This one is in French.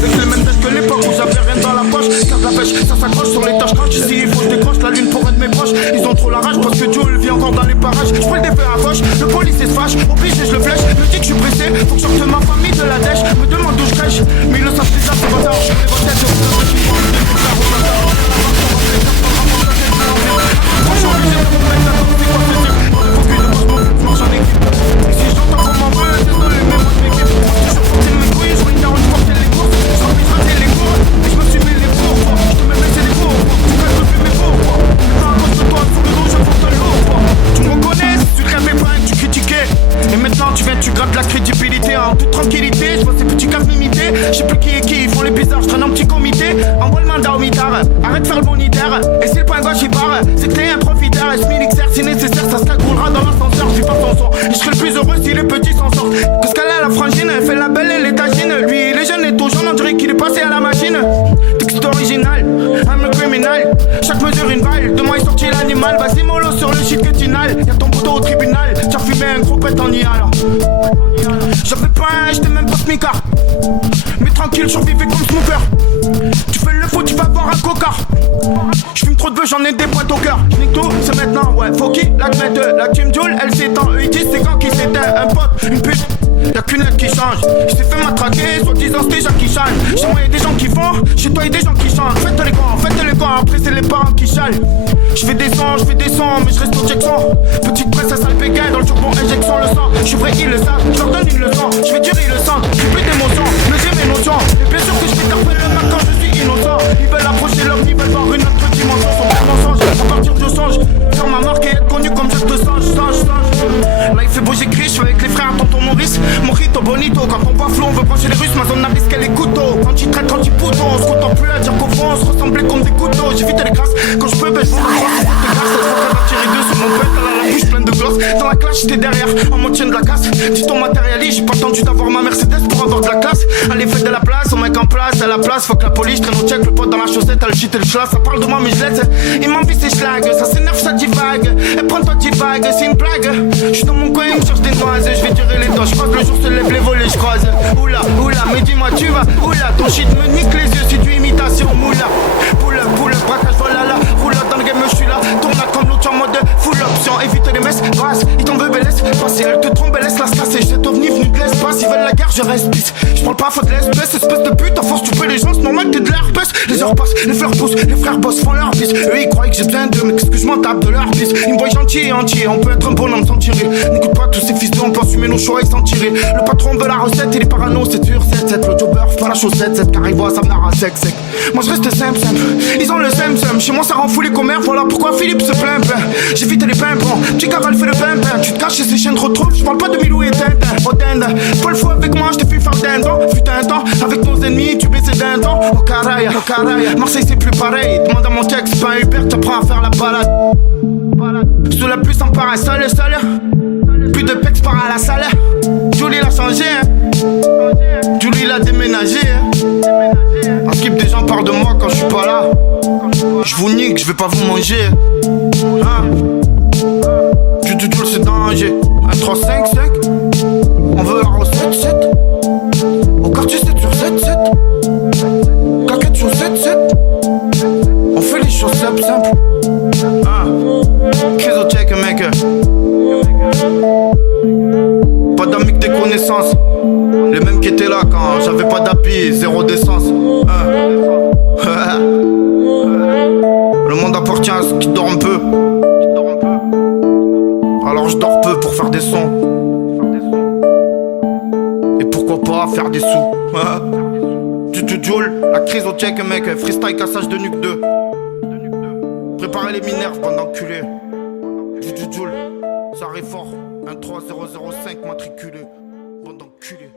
avec les mêmes têtes que l'époque où j'avais rien dans la poche. Garde la pêche, ça s'accroche sur les tâches quand ici il faut que je décroche la lune pour être mes proches. Ils ont trop la rage parce que Joe vit encore dans les parages. Je le défait à gauche, le policier se fâche, obligé je le flèche. Me dit que je suis pressé, faut que je sorte ma famille de la dèche. Me demande d'où je crèche, mais ils le savent déjà, c'est pas tard. Je les vois tête, je vous donne des tu grattes la crédibilité en toute tranquillité. Je vois ces petits caves limités. Je sais plus qui est qui, ils font les bizarres. Je traîne en petit comité. Envoie le mandat au mitard. Arrête de faire le bonitaire. Et si le point gauche il part, c'est que t'es un profitaire. SMILXR si nécessaire, ça se cagoulera dans l'ascenseur. Je vis pas son son. Et je serai le plus heureux si les petits s'en sortent. Que ce qu'elle a la frangine, elle fait la belle et l'étagine. Lui il est jeune et tout jeune, on dirait qu'il est passé à la machine. Texte original, I'm a criminal. Chaque mesure une balle, de moi est sorti l'animal. Vas-y mollo sur le shit quintinal. Y'a ton poteau au tribunal. T'as fumé un gros pet en IA alors. J'avais pas un, j'étais même pas smicard. Mais tranquille, survivais comme smoker. Tu fais le faux, tu vas boire un cocard. J'fume trop de vœux, j'en ai des pointes au cœur. J'nique tout, c'est maintenant, ouais, faut qui l'admette. La team Joule, elle s'étend, eux ils disent c'est quand qui s'éteint. Un pote, une pute, y'a qu'une lettre qui change. J't'ai fait matraquer, soi-disant c'est déjà qui chante. Chez moi y'a des gens qui font, chez toi y'a des gens qui chantent. Faites les gants, après c'est les parents qui chialent. J'fais des sons, mais j'reste au Jackson. Petite princesse sale béguin dans le turbon, injection le sang. J'suis vrai, ils le savent, j'leur donne une leçon. J'fais durer le sang, j'ai plus d'émotion, mais j'ai mes notions. Et bien sûr que j't'interpelle le matin quand je suis innocent. Ils veulent approcher leur niveau, veulent voir une autre dimension. Son père mensonge, à partir je songe. Faire ma marque et être connu comme geste de singe. Là il fait beau, j'écris, j'suis avec les frères, tonton Maurice. Mojito, bonito, quand on voit flou, on veut brancher les Russes. Ma zone à risque, elle est couteau. Quand ils traitent, quand ils poutent, on se contente plus à dire qu'au fond, on se ressemblait comme des couteaux. J'évite les grâces, quand je peux, ben je vous mon père, elle a la bouche pleine de gloss. Dans la classe, j'étais derrière, en mode chaîne de la casse. Dis ton matérialiste, j'ai pas attendu d'avoir ma Mercedes pour avoir de la classe. Allez, faites de la place, on mec en place, à la place. Faut que la police traîne au check, le pote dans la chaussette, elle shit et le schlass. Ça parle de moi, mais je laisse. Il m'envie ses schlags, ça s'énerve, ça divague. Et prends-toi divague, c'est une blague. J'suis dans mon coin, je cherche des noises. Je vais tirer les dents, j'croise le jour, se lève les volets, j'croise. Oula, mais dis-moi, tu vas, oula. Ton shit me nique les yeux, c'est du imitation, moula. Pull up, braquage, voilà là. Roule dans le game, j'suis là. Tourne comme l'autre en mode full option. Évite les messes, brasse, ils t'en veulent, laisse passer. Elle te trompe, elle laisse la stasser. J'étais ovni venu de l'espace, ils veulent la guerre, je reste pisse. J'parle pas faute de l'espèce, espèce de pute. À force, tu peux les gens, c'est normal que t'aies de l'herpès. Les heures passent, les fleurs poussent, les frères boss font leur bis. Eux ils croient que j'ai besoin d'eux, mais qu'est-ce que je m'en tape de leur bis. Ils me voient gentil et entier, on peut être un bonhomme sans tirer. N'écoute pas tous ces fils de, on peut assumer nos choix et s'en tirer. Le patron veut la recette, il est parano, c'est dur, 7-7. Le jobber, pas la chaussette, 7 car il voit ça me narra sec. Moi je reste simple, ils ont le sem. Chez moi ça rend fou les commères, voilà pourquoi Philippe se plaint. J'évite les pimpons, petit cavale fait le pimpin. Tu te caches et ces chiens te retrouvent, je parle pas de Milou et Tintin. Oh dinde, pas le fou avec moi, je t'ai fait faire dindon. Putain un temps, avec nos ennemis, tu baissais d'un temps. Oh caraille, Marseille c'est plus pareil. Demande à mon check, c'est pas un Uber, t'apprends à faire la balade. Sous la pluie sans part un seul. Plus de pex par à la salle. Julie l'a changé, hein. Julie l'a déménagé, hein. En skip des gens parlent de moi quand je suis pas là. Je vous nique, je vais pas vous manger. Hein? Du c'est danger. 1, 3, 5, 5. On veut la recette, 7. Au quartier 7 sur 7, 7. Claquette sur 7, 7. On fait les choses simples. Crise au check, mec. Pas d'amis que des connaissances. Les mêmes qui étaient là quand j'avais pas d'habits, zéro d'essence. Le monde appartient à ceux qui dorment peu. Alors je dors peu pour faire des sons. Et pourquoi pas faire des sous. Du Joule, la crise au check mec. Freestyle cassage de nuque 2. Préparez les minerves bande d'enculés. Du Joule, ça arrive fort. 13005 matriculé. Bande d'enculés.